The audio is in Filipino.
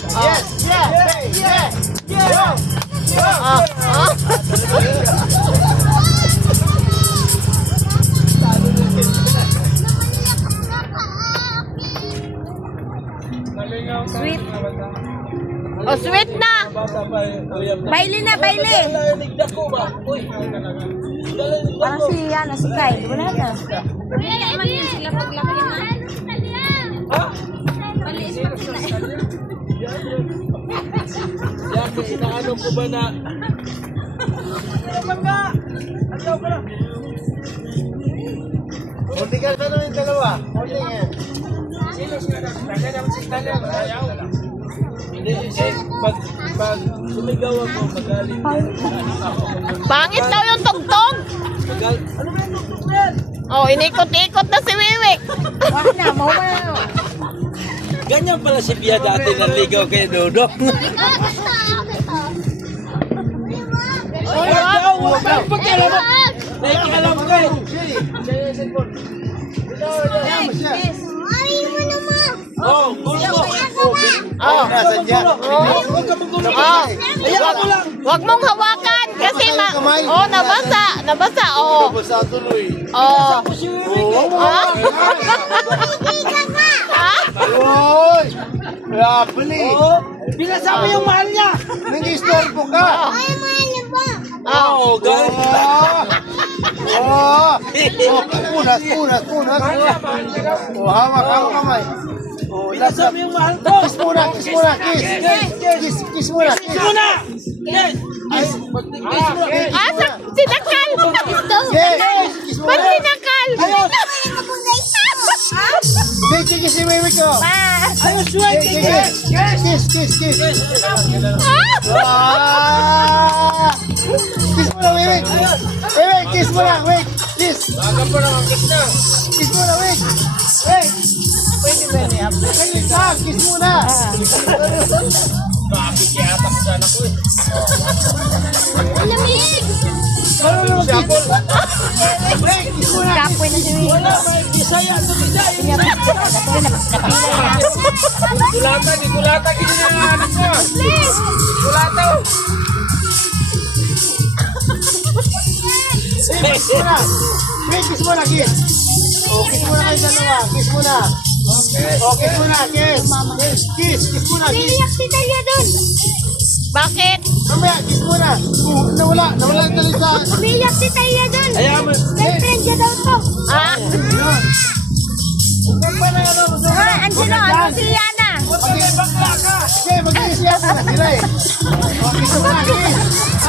Yes, yes, yes, yes. Oh, oh. Sweet. Oh, sweet na. Baile na, baile. Parang si, ano, si Kyle. Wala na. Wala naman yun sila paglaki na. Maliis pa sila. Yan, inaano ko ba na? Hindi ka na yung dalawa. Hindi nga. Hindi, pag sumigaw ako, magaling. Pangit daw yung tugtog. Ano ba yung tugtog yan? Oh, inikot-ikot na si Wiwik. Wala na, mawala na. Ganyan pala si Bia dati naligaw kay Dodong. Huwag daw, pagkalam mo. Nakikialam ka eh. Oh, gulo mo. Oh, Nasaan dyan? Huwag ka magulo. Oh, wag mong hawakan kasi oh, nabasa, nabasa. Oh. Basta tuloy. Oh. Ha? Ha? Oy! Rapli! Binasa mo yung mahal niya. Nang-istorbo ka! Oh. Galing! Punas! Hawak kamay! Binasa mo yung mahal ko. Kiss muna! Kiss muna! Yes. Ah, sinakal. Kiss Ba't muna! sinakal? Kiss si Wiwi ko! Ayos, sweet. Kiss! Ah! Kiss muna, Wiwi! Kiss muna! Kiss! Kiss muna, Wiwi! Pwede ba niya? Kiss muna! Lamig! Marunong mag-kiss! Kiss muna! Kapoy na si Wiwik. Wala, may Bisaya. Ito Bisaya. Kulata, di kulata. Kinanahanap mo. Kulata. Kiss muna! Kiss muna, kiss! Kiss muna kayo dalawa! Kiss muna! Kiss muna, kiss! Kiss muna, kiss! si Talia dun. Bakit? Mamaya, kiss muna! Nawala ang talita! Umiyak si Talia dun. Ayaw mo. Girlfriend niya daw to. Ah? Andiyan na, ano si Yana? Bakla ka. Okay, mag-kiss yan! Sila eh! Kiss muna, kiss!